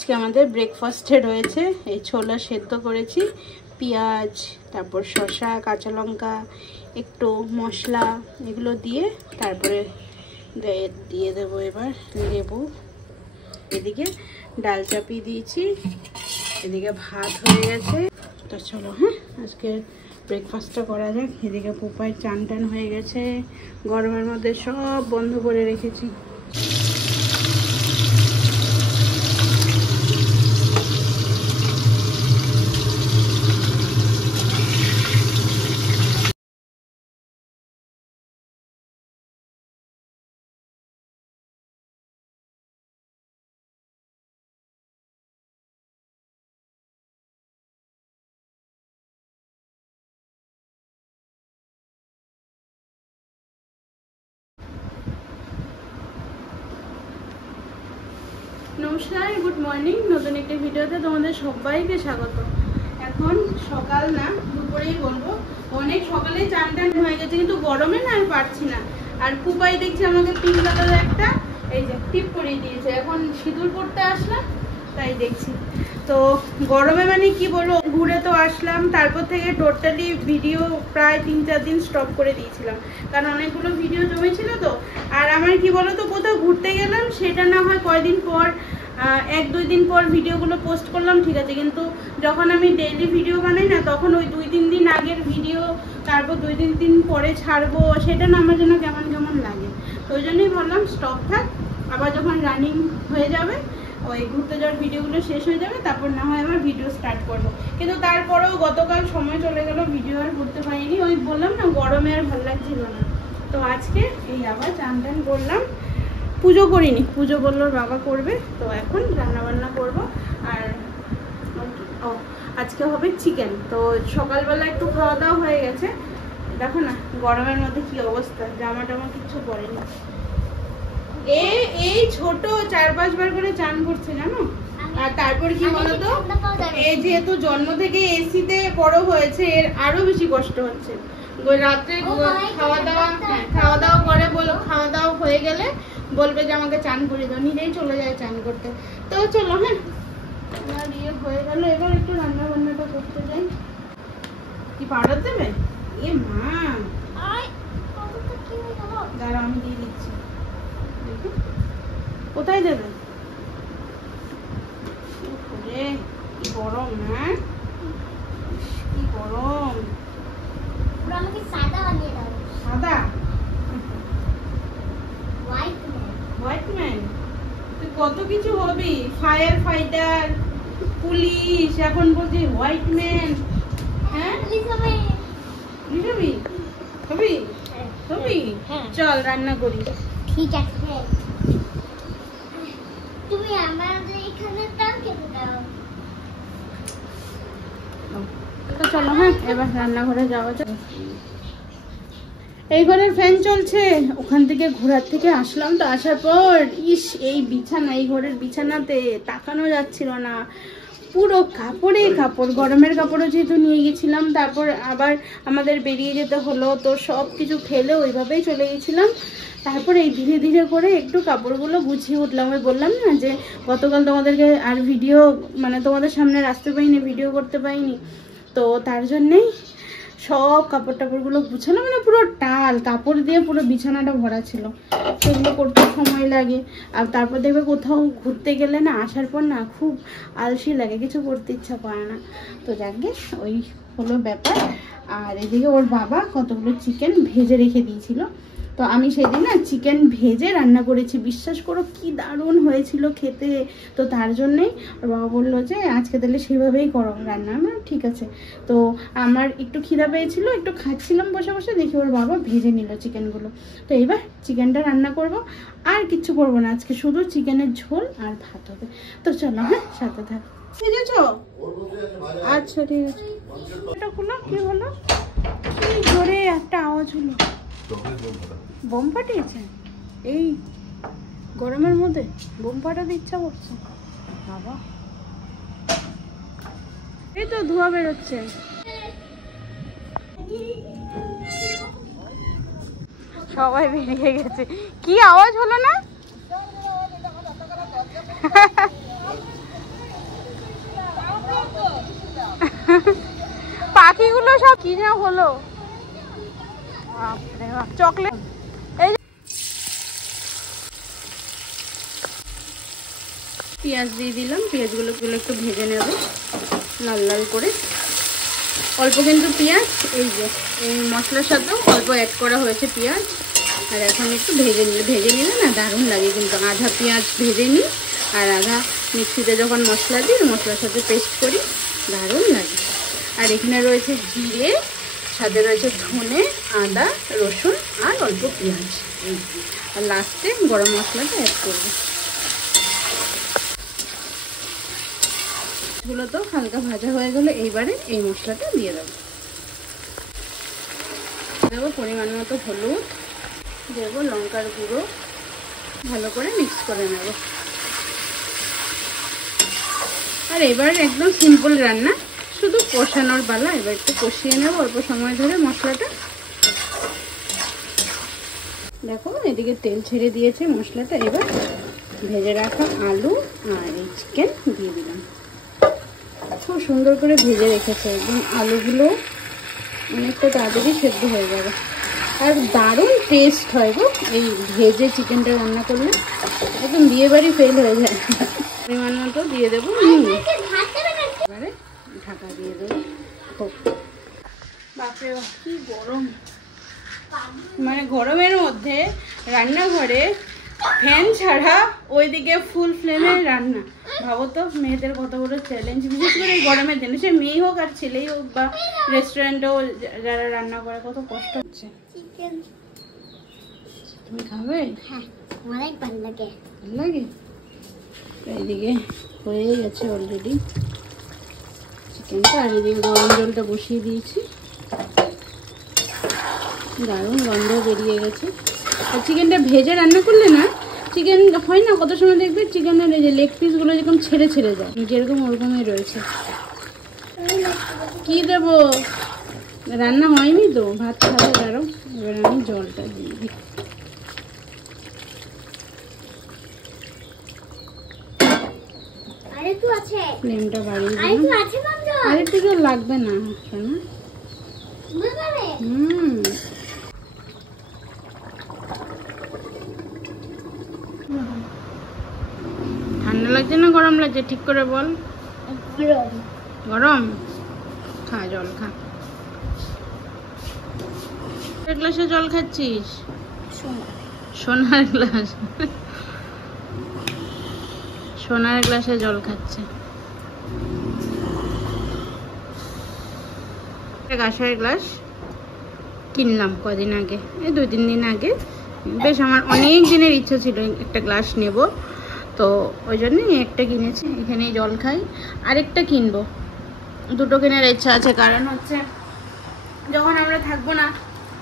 আজকে আমাদের ব্রেকফাস্টে রয়েছে এই ছোলা সেদ্ধ করেছি, পেঁয়াজ, তারপর শসা, কাঁচা লঙ্কা, একটু মশলা, এগুলো দিয়ে তারপরে দিয়ে দেবো এবার লেবু। এদিকে ডাল চাপিয়ে দিয়েছি, এদিকে ভাত হয়ে গেছে। তো চলো হ্যাঁ আজকে ব্রেকফাস্টটা করা যাক। এদিকে পোপায় চান টান হয়ে গেছে, গরমের মধ্যে সব বন্ধ করে রেখেছি। নমস্কার, গুড মর্নিং। নতুন একটি ভিডিওতে তোমাদের সবাইকে স্বাগত। এখন সকাল না, দুপুরেই বলবো। অনেক সকালে চান টান হয়ে গেছে, কিন্তু গরমে না আর পারছি না। আর পুপাই দেখছি আমাকে পিঙ্ক কালারের একটা এই যে টিপ পরিয়ে দিয়েছে। এখন সিঁদুর পরতে আসলাম, তাই দেখছি। তো গরমে মানে কি বলবো, ঘুরে তো আসলাম, তারপর থেকে টোটালি ভিডিও প্রায় 3-4 দিন স্টপ করে দিয়েছিলাম, কারণ অনেকগুলো ভিডিও জমেছিল। তো আর আমার কি বলতো, কোথাও ঘুরতে গেলাম, সেটা না হয় কয়দিন পর 1-2 দিন পর ভিডিওগুলো পোস্ট করলাম, ঠিক আছে, কিন্তু যখন আমি ডেইলি ভিডিও বানাই না, তখন ওই 2-3 দিন আগের ভিডিও তারপর 2-3 দিন পরে ছাড়বো, সেটা না আমার জন্য কেমন কেমন লাগে। তো ওই জন্যই ভাবলাম স্টপ থাক, আবার যখন রানিং হয়ে যাবে, ওই ঘুরতে যাওয়ার ভিডিওগুলো শেষ হয়ে যাবে, তারপর না হয় আবার ভিডিও স্টার্ট করবো। কিন্তু তারপরেও গতকাল সময় চলে গেল, ভিডিও আর করতে পারিনি। ওই বললাম না, গরমে আর ভালো লাগছিল না। তো আজকে এই আবার চান টান করলাম, পুজো করিনি, পুজো বললো বাবা করবে। তো এখন রান্না বান্না করবো। আর আজকে হবে চিকেন। তো সকালবেলা একটু খাওয়া দাওয়া হয়ে গেছে। দেখো না গরমের মধ্যে কি অবস্থা, জামা টামা কিচ্ছু পরেনি। এই ছোট 4-5 বার করে চান করছে জানো। আর তারপর কি বলতো, এই যেহেতু জন্ম থেকে এসিতে বড় হয়েছে, এর আরো বেশি কষ্ট হচ্ছে। রাত্রে খাওয়া দাওয়া করে বলো, খাওয়া দাওয়া হয়ে গেলে বলবে যে আমাকে চান করে দাও, নিজেই চলে যায় চান করতে। তো চলো হ্যাঁ, আমার ইয়ে হয়ে গেল, এবার একটু রান্না বান্নাটা করতে যাই। কি পাউডার দেবে? এ মা, দাঁড়াও আমি দিয়ে দিচ্ছি। কোথায় দেবে? কি গরম, হ্যাঁ কি গরম। সাদা হোয়াইট ম্যান, তুই কত কিছু হবি, ফায়ার ফাইটার, পুলিশ, এখন বলছি হোয়াইট ম্যান। হ্যাঁ হবি, চল রান্না করি। ঠিক আছে, তুমি আমাদের এখানে দাও, খেতে দাও। তো চলো হ্যাঁ এবার রান্নাঘরে যাওয়া যাক। এই ঘরের ফ্যান চলছে, ওখান থেকে ঘোরার থেকে আসলাম। তো আসার পর ইস, এই বিছানা, এই ঘরের বিছানাতে তাকানো যাচ্ছিল না, পুরো কাপড়ে কাপড়। গরমের কাপড়ও যেহেতু নিয়ে গেছিলাম, তারপর আবার আমাদের বেরিয়ে যেতে হলো, তো সব কিছু ফেলে ওইভাবেই চলে গেছিলাম। তারপরে এই ধীরে ধীরে করে একটু কাপড়গুলো গুছিয়ে উঠলাম। ওই বললাম না যে গতকাল তোমাদেরকে আর ভিডিও মানে তোমাদের সামনে আসতে পারিনি, ভিডিও করতে পারিনি। তো তার জন্যেই সব কাপড় টাপড়গুলো গুছানো, মানে পুরো টাল কাপড় দিয়ে পুরো বিছানাটা ভরা ছিল। সেগুলো করতে সময় লাগে। আর তারপর দেখবে কোথাও ঘুরতে গেলে না, আসার পর না খুব আলসি লাগে, কিছু করতে ইচ্ছা করে না। তো যাকে ওই হলো ব্যাপার। আর এদিকে ওর বাবা কতগুলো চিকেন ভেজে রেখে দিয়েছিল। তো আমি সেদিন না চিকেন ভেজে রান্না করেছি, বিশ্বাস করো কি দারুণ হয়েছিল খেতে। তো তার জন্যেই ওর বাবা বললো যে আজকে তাহলে সেভাবেই করো রান্না। না ঠিক আছে। তো আমার একটু খিদা পেয়েছিল, একটু খাচ্ছিলাম বসে বসে, দেখি ওর বাবা ভেজে নিল চিকেনগুলো। তো এবার চিকেনটা রান্না করব, আর কিচ্ছু করবো না আজকে, শুধু চিকেনের ঝোল আর ভাত হবে। তো চলো হ্যাঁ সাথে থাক। বুঝেছ? আচ্ছা ঠিক আছে। এটা খুলো, কি হলো, কি জোরে একটা আওয়াজ হলো। বোম ফাটিয়েছে এই গরমের মধ্যে, বোম ফাটাতে ইচ্ছা করছে বাবা। এই তো ধোঁয়া বেরোচ্ছে। সবাই বেরিয়ে গেছে। কি আওয়াজ হলো না? বাকিগুলো সব কি না হলো, বাপরে বাপ। চকলেট এই পেঁয়াজ দিয়ে দিলাম, পেঁয়াজগুলো একটু ভেজে নেব লাল লাল করে। অল্প কিন্তু পেঁয়াজ, এই যে এই মশলার সাথেও অল্প অ্যাড করা হয়েছে পেঁয়াজ। আর এখন একটু ভেজে নিলে না দারুণ লাগে কিন্তু। আধা পেঁয়াজ ভেজে নিই আর আধা মিক্সিতে যখন মশলা দিই মশলার সাথে পেস্ট করি, দারুণ লাগে। আর এখানে রয়েছে জিরে, সাথে রয়েছে ধনে, আদা, রসুন আর অল্প পেঁয়াজ। আর লাস্টে গরম মশলাটা অ্যাড করবো। এগুলো তো হালকা ভাজা হয়ে গেলে এইবারে এই মশলাটা দিয়ে দেবো পরিমাণ মতো হলুদ, দেবো লঙ্কার গুঁড়ো, ভালো করে মিক্স করে নেব। আর এবার একদম সিম্পল রান্না, শুধু কষানোর পালা। এবার একটু কষিয়ে নেব অল্প সময় ধরে মশলাটা। দেখো এদিকে তেল ছেড়ে দিয়েছে মশলাটা। এবার ভেজে রাখা আলু আর এই চিকেন দিয়ে দিলাম। খুব সুন্দর করে ভেজে রেখেছে একদম, আলুগুলো অনেকটা তাড়াতাড়ি সেদ্ধ হয়ে যাবে। আর দারুণ টেস্ট হয় গো এই ভেজে চিকেনটা রান্না করলে, একদম বিয়ে বাড়ি ফেল হয়ে যায়। পরিমাণ মতো দিয়ে দেবো নুন, এবারে ঢাকা দিয়ে দেবো। বাপরে বাপ কি গরম, মানে গরমের মধ্যে রান্নাঘরে ফ্যান ছাড়া ওইদিকে ফুল ফ্লেমে রান্না। ভাবো তো মেয়েদের কত বড় চ্যালেঞ্জ, বিশেষ করে এই গরমের দিনে, সে মেয়ে হোক আর ছেলেই হোক বা রেস্টুরেন্টেও যারা রান্না করে কত কষ্ট হচ্ছে। তুমি খাবে? হ্যাঁ, অনেক ভালো লাগে। ভালো লাগে। এইদিকে হয়ে গেছে অলরেডি চিকেনটা, আর এইদিকে গরম জলটা বসিয়ে দিয়েছি। দারুণ গন্ধ বেরিয়ে গেছে। আর চিকেনটা ভেজে রান্না করলে না, চিকেন হয় না কত সময় দেখবে চিকেনের এই যে লেগ পিসগুলো যেরকম ছেড়ে ছেড়ে যায়, যেরকম ওরকমই রয়েছে। কি দেবো, রান্না হয়নি তো, ভাত খাবে দাঁড়ো। এবার আমি জলটা দিয়ে দিই। আরেকটু আছে, ফ্লেমটা বাড়িয়ে দিই। আরেকটু আছে মামা, আরেকটু জল লাগবে না শোনা। ঠান্ডা লাগছে না গরম লাগছে ঠিক করে বল। গরম। খা জল খা। গ্লাসে জল খাচ্ছিস? সোনার গ্লাস, সোনার গ্লাসে জল খাচ্ছে। কাঁসার গ্লাস কিনলাম কদিন আগে, এই 2-3 দিন আগে। বেশ আমার অনেক দিনের ইচ্ছা ছিল একটা গ্লাস নেব, তো ওই জন্যই একটা কিনেছি। এখানেই জল খাই। আরেকটা কিনবো, দুটো কেনার ইচ্ছা আছে। কারণ হচ্ছে যখন আমরা থাকবো না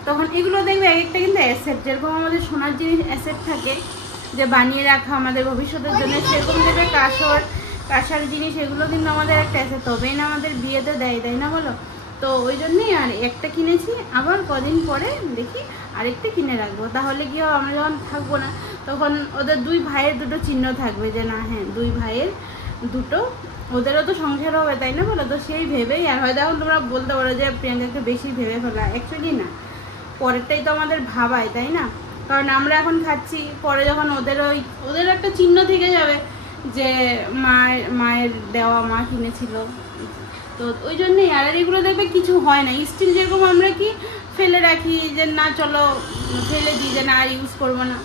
তখন এগুলো দেখবে এক একটা কিন্তু অ্যাসেট, যেরকম আমাদের সোনার জিনিস অ্যাসেট থাকে যে বানিয়ে রাখা আমাদের ভবিষ্যতের জন্য, সেরকম দেখবে কাঁসার জিনিস এগুলো কিন্তু আমাদের একটা অ্যাসেট, তবেই না আমাদের বিয়েতে দেয়, তাই না বলো? তো ওই জন্যই আর একটা কিনেছি। আবার কদিন পরে দেখি আরেকটা কিনে রাখবো, তাহলে কি হবে আমরা যখন থাকবো না তখন ওদের 2 ভাইয়ের 2টো চিহ্ন থাকবে যে না হ্যাঁ 2 ভাইয়ের 2টো, ওদেরও তো সংসার হবে, তাই না বলো? তো সেই ভেবেই। আর হয়তো এখন তোমরা বলতে পারো যে প্রিয়াঙ্কাকে বেশি ভেবে ফেলা, অ্যাকচুয়ালি না, পরেরটাই তো আমাদের ভাবায়, তাই না? কারণ আমরা এখন খাচ্ছি, পরে যখন ওদের একটা চিহ্ন থেকে যাবে যে মায়ের দেওয়া, মা কিনেছিল। তো ওই জন্যই। আর এগুলো দেখবে কিছু হয় না, স্টিল যেরকম আমরা কি ফেলে রাখি যে না চলো ফেলে দিই, যে না আর ইউজ করবো না,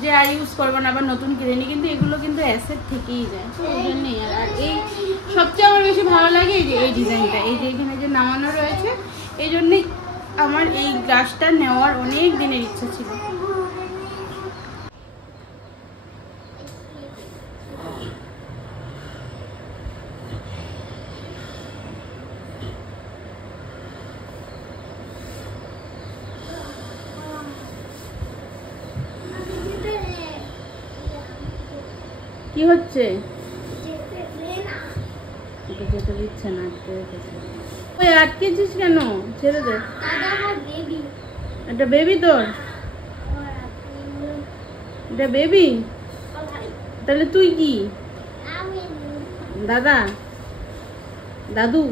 যে আর ইউজ করবো না, আবার নতুন কিনে নিই, কিন্তু এগুলো কিন্তু অ্যাসেট থেকেই যায়। তো ওই জন্যই। আর এই সবচেয়ে আমার বেশি ভালো লাগে এই যে এই ডিজাইনটা, এই যে এখানে যে নামানো রয়েছে, এই জন্যই আমার এই গ্লাসটা নেওয়ার অনেক দিনের ইচ্ছা ছিল। কি হচ্ছে? যেতে দিচ্ছে না, ওই আটকেছিস কেন? ছেড়ে দে। এটা বেবি তোর? এটা বেবি? তাহলে তুই কি দাদা? দাদু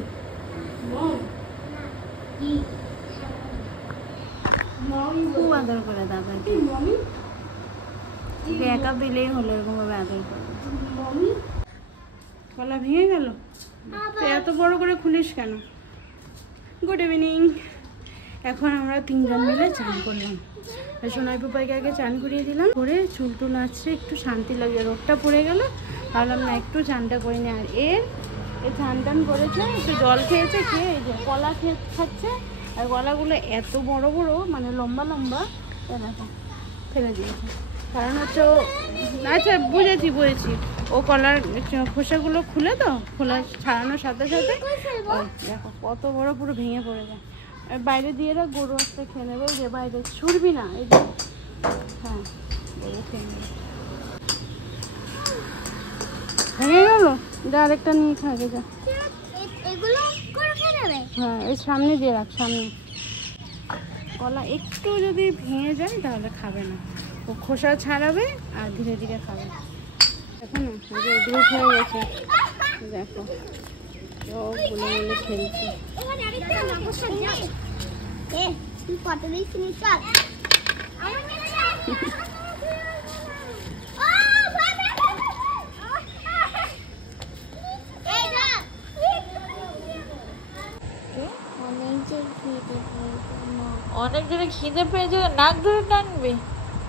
খুব আদর করে দাদাকে, একা পেলেই হলো এরকম ভাবে আদর করে। গলা ভেঙে গেল, এত বড় করে খুলিস কেন? Good evening. এখন আমরা তিনজন মিলে চান করলাম। সোনাই পাপাইকে আগে চান করিয়ে দিলাম, করে চুল টুল আঁচড়ে একটু শান্তি লাগে। রোদটা পড়ে গেল, ভাবলাম না একটু চানটা করে নি। আর এই চান টান করেছে, একটু জল খেয়েছে, খেয়ে এই যে কলা খাচ্ছে। আর কলাগুলো এত বড় বড়, মানে লম্বা লম্বা, দেখো ফেলে দিয়েছে। কারণ হচ্ছে ও, আচ্ছা বুঝেছি, ও কলার খোসাগুলো খুলে তো, খোলা ছাড়ানোর সাথে সাথে দেখো কত বড়, পুরো ভেঙে পড়ে যায়। বাইরে দিয়ে রাখ, গরু আসতে খেয়ে নেবে। যে বাইরে ছুড়বি না, এই যে হ্যাঁ গরু খেয়ে নেবে। ভেঙে গেল, যা আরেকটা নিয়ে খাগে যা। হ্যাঁ এই সামনে দিয়ে রাখ, সামনে। কলা একটু যদি ভেঙে যায় তাহলে খাবে না, ও খোসা ছাড়াবে আর ধীরে ধীরে খাবে। দেখো না, গ্রুপ হয়ে গেছে, দেখো সবগুলো মিলে খেলছে। অনেক জোরে খিদে পেয়েছে, নাক ধরে টানবে।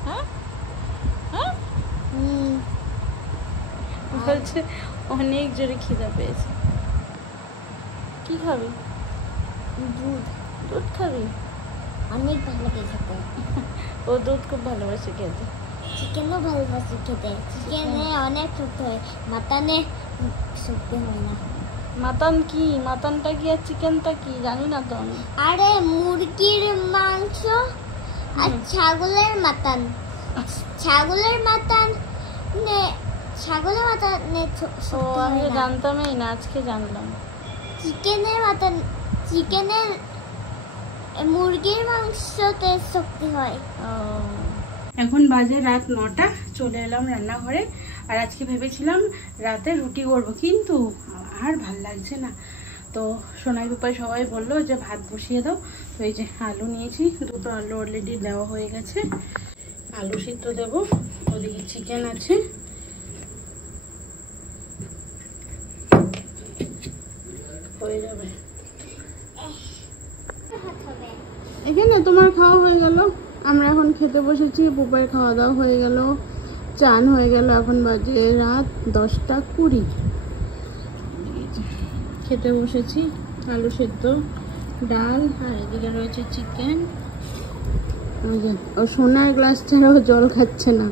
হ্যাঁ হ্যাঁ বলছে অনেক জোরে খিদে পেয়েছে। কি খাবি? দুধ দুধ খাবি? অনেক ভালো লাগে খেতে। ও দুধ খুব ভালোবাসে খেতে। চিকেনও ভালোবাসি খেতে। চিকেনে অনেক শক্তি হয়, মাটনে শক্তি হয় না। মাটন কি? মাটনটা কি আর চিকেনটা কি জানি না তো আমি। আরে মুরগির মাংস আর ছাগলের মাটন। ছাগলের মাটন নে ও আমি জানতামই না, আজকে জানলাম। চিকেনের মাটন, চিকেনের মুরগির মাংসতে শক্তি হয়। এখন বাজে রাত 9টা, চলে এলাম রান্নাঘরে। আর আজকে ভেবেছিলাম রাতে রুটি করবো, কিন্তু আর ভাল লাগছে না। তো সোনাই পাপাই সবাই বললো যে ভাত বসিয়ে দাও। তো এই যে আলু নিয়েছি, দুটো আলু অলরেডি দেওয়া হয়ে গেছে। আলু সিদ্ধ দেবো, ওদিকে চিকেন আছে। হয়ে যাবে। এখানে তোমার খাওয়া হয়ে গেল, আমরা এখন খেতে বসেছি। পুপার খাওয়া দাওয়া হয়ে গেল, চান হয়ে গেল। এখন বাজে রাত 10:20। খেতে বসেছি, আলু সেদ্ধ, ডাল, আর এদিকে রয়েছে চিকেন। ও সোনার গ্লাস ছাড়াও জল খাচ্ছে না,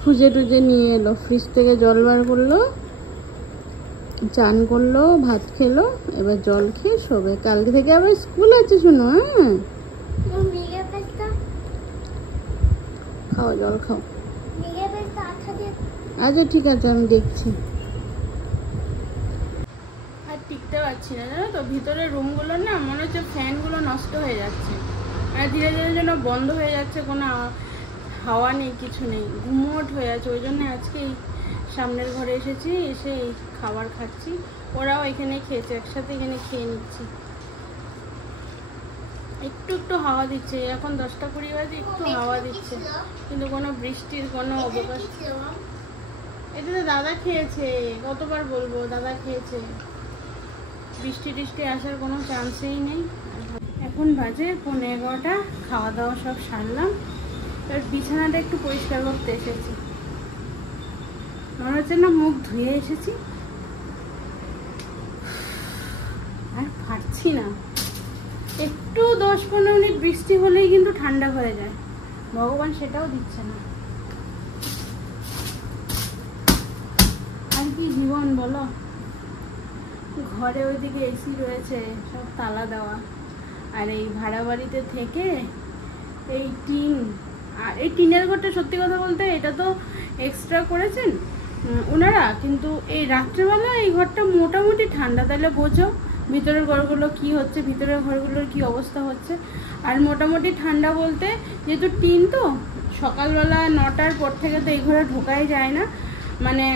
খুঁজে টুজে নিয়ে এলো, ফ্রিজ থেকে জল বার করলো, চান করলো, ভাত খেলো, এবার জল খেয়ে শোবে। কালকে থেকে আবার স্কুল আছে শোনো। হ্যাঁ খাও, জল খাও। আচ্ছা ঠিক আছে, আমি দেখছি। আর টিকতে পারছি না, জানো তো, ভিতরের রুমগুলো না মনে হচ্ছে ফ্যানগুলো নষ্ট হয়ে যাচ্ছে, আর ধীরে ধীরে যেন বন্ধ হয়ে যাচ্ছে, কোনো হাওয়া নেই, কিছু নেই, ঘুমোট হয়ে আছে। ওই জন্য আজকে এই সামনের ঘরে এসেছি, এসে এই খাবার খাচ্ছি। ওরাও এখানে খেয়েছে, একসাথে এখানে খেয়ে নিচ্ছি। একটু একটু হাওয়া দিচ্ছে, এখন 10:20 বাজে, একটু হাওয়া দিচ্ছে, কিন্তু কোনো বৃষ্টির কোনো অবকাশ। এটা তো দাদা খেয়েছে, কতবার বলবো, দাদা খেয়েছে। বৃষ্টি টিষ্টি আসার কোনো চান্সই নেই। এখন বাজে 11:15, খাওয়া দাওয়া সব সারলাম। এবার বিছানাটা একটু পরিষ্কার করতে এসেছি। মনে হচ্ছে না মুখ ধুয়ে এসেছি, আর পারছি না। একটু 10-15 মিনিট বৃষ্টি হলেই কিন্তু ঠান্ডা হয়ে যায়, ভগবান সেটাও দিচ্ছে না। আর কি জীবন বলো, ঘরে ওইদিকে এসি রয়েছে, সব তালা দেওয়া, আর এই ভাড়া বাড়িতে থেকে এই টিন, আর এই টিনের ঘরটা সত্যি কথা বলতে এটা তো এক্সট্রা করেছেন ওনারা, কিন্তু এই রাত্রেবেলা এই ঘরটা মোটামুটি ঠান্ডা। তাহলে বোঝো ভিতরের ঘরগুলো কি হচ্ছে, ভিতরের ঘরগুলোর কি অবস্থা হচ্ছে। আর মোটামুটি ঠান্ডা বলতে, যেহেতু টিন তো, সকালবেলা 9টার পর থেকে তো এই ঘরে ঢোকাই যায় না। মানে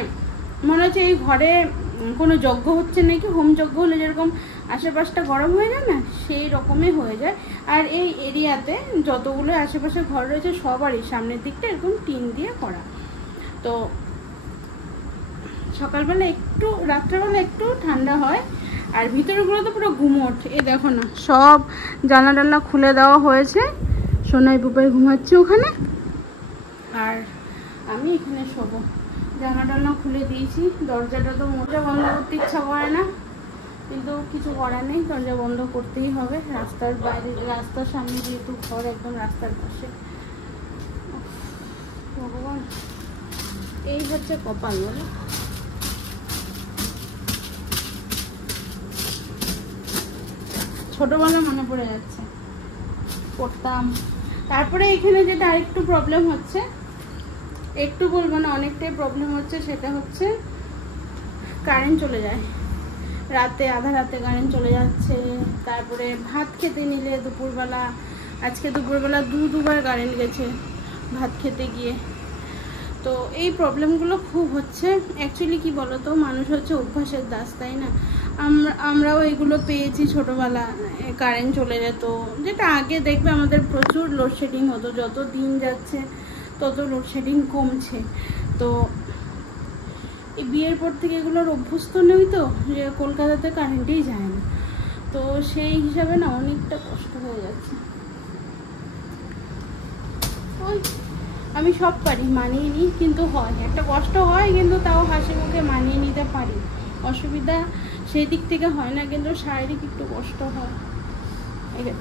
মনে হচ্ছে এই ঘরে কোনো যজ্ঞ হচ্ছে নাকি, হোম যজ্ঞ হলে যেরকম আশেপাশটা গরম হয়ে যায় না, সেই রকমই হয়ে যায়। আর এই এরিয়াতে যতগুলো আশেপাশে ঘর রয়েছে সবারই সামনের দিকটা এরকম টিন দিয়ে করা। তো সকালবেলা একটু, রাত্রেবেলা একটু ঠান্ডা হয়, আর ভিতরেগুলো তো পুরো গুমোট। এ দেখো না, সব জানলা টানলা খুলে দেওয়া হয়েছে, সোনাই পুপাই ঘুমাচ্ছে ওখানে, আর আমি এখানে শোবো। জানলা টানলা খুলে দিয়েছি, দরজাটা তো মোটা বন্ধ করতে ইচ্ছা করে না, কিন্তু কিছু করার নেই, দরজা বন্ধ করতেই হবে। রাস্তার বাইরে, রাস্তার সামনে যেহেতু ঘর, একদম রাস্তার পাশে। ভগবান, এই হচ্ছে কপাল বলো। ছোটবেলা মনে পড়ে যাচ্ছে, পড়তাম। তারপরে এখানে যেটা আরেকটু প্রবলেম হচ্ছে, একটু বলবো না, অনেকটাই প্রবলেম হচ্ছে, সেটা হচ্ছে কারেন্ট চলে যায় রাতে, আধা রাতে কারেন্ট চলে যাচ্ছে। তারপরে ভাত খেতে নিলে দুপুরবেলা, আজকে দুপুরবেলা দুবার কারেন্ট গেছে ভাত খেতে গিয়ে। তো এই প্রবলেমগুলো খুব হচ্ছে। অ্যাকচুয়ালি কি বলো তো, মানুষ হচ্ছে অভ্যাসের দাস, তাই না? আমরাও এগুলো পেয়েছি ছোটোবেলা, কারেন্ট চলে যেত, যেটা আগে দেখবে আমাদের প্রচুর লোডশেডিং হতো। যত দিন যাচ্ছে তত লোডশেডিং কমছে। তো এই বিয়ের পর থেকে এগুলোর অভ্যস্ত নই তো, যে কলকাতাতে কারেন্টেই যায় না, তো সেই হিসাবে না অনেকটা কষ্ট হয়ে যাচ্ছে। ওই আমি সব পারি, মানিয়ে নিই, কিন্তু হয় একটা কষ্ট হয়, কিন্তু তাও হাসি মুখে মানিয়ে নিতে পারি। অসুবিধা সেই দিক থেকে হয় না, কিন্তু শারীরিক একটু কষ্ট হয়।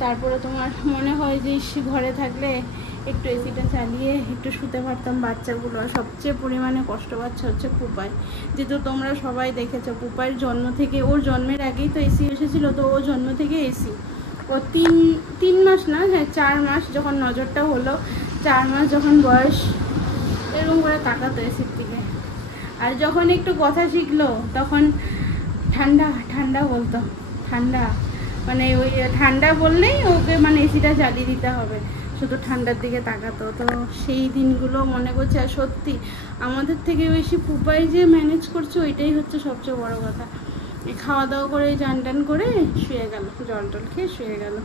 তারপরে তোমার মনে হয় যে ঘরে থাকলে একটু এসিটা চালিয়ে একটু শুতে পারতাম। বাচ্চাগুলো সবচেয়ে পরিমাণে কষ্ট পাচ্ছে হচ্ছে পুপাই, যেহেতু তোমরা সবাই দেখেছো পুপাইয়ের জন্ম থেকে, ওর জন্মের আগেই তো এসি এসেছিলো, তো ও জন্ম থেকে এসি, ও তিন মাস না, হ্যাঁ 4 মাস যখন নজরটা হলো, 4 মাস যখন বয়স, এরকম করে তাকাতো এসির দিকে। আর যখন একটু কথা শিখলো তখন ঠান্ডা ঠান্ডা বলতো, ঠান্ডা মানে ওই ঠান্ডা বললেই ওকে মানে এসিটা চালিয়ে দিতে হবে, শুধু ঠান্ডার দিকে তাকাতো। তো সেই দিনগুলো মনে করছে। আর সত্যি আমাদের থেকে বেশি পুপাই যে ম্যানেজ করছে, ওইটাই হচ্ছে সবচেয়ে বড় কথা। খাওয়া দাওয়া করে চান টান করে শুয়ে গেল, জল টল খেয়ে শুয়ে গেল।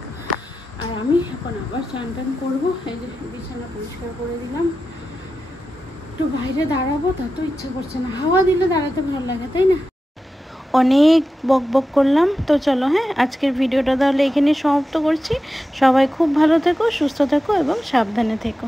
আর আমি এখন আবার চান টান করবো। এই যে বিছানা পরিষ্কার করে দিলাম, একটু বাইরে দাঁড়াবো, তা তো ইচ্ছা করছে না, হাওয়া দিলে দাঁড়াতে ভালো লাগে, তাই না? অনেক বক বক করলাম, তো চলো হ্যাঁ, আজকের ভিডিওটা তাহলে এখানে সমাপ্ত করছি। সবাই খুব ভালো থেকো, সুস্থ থেকো এবং সাবধানে থেকো।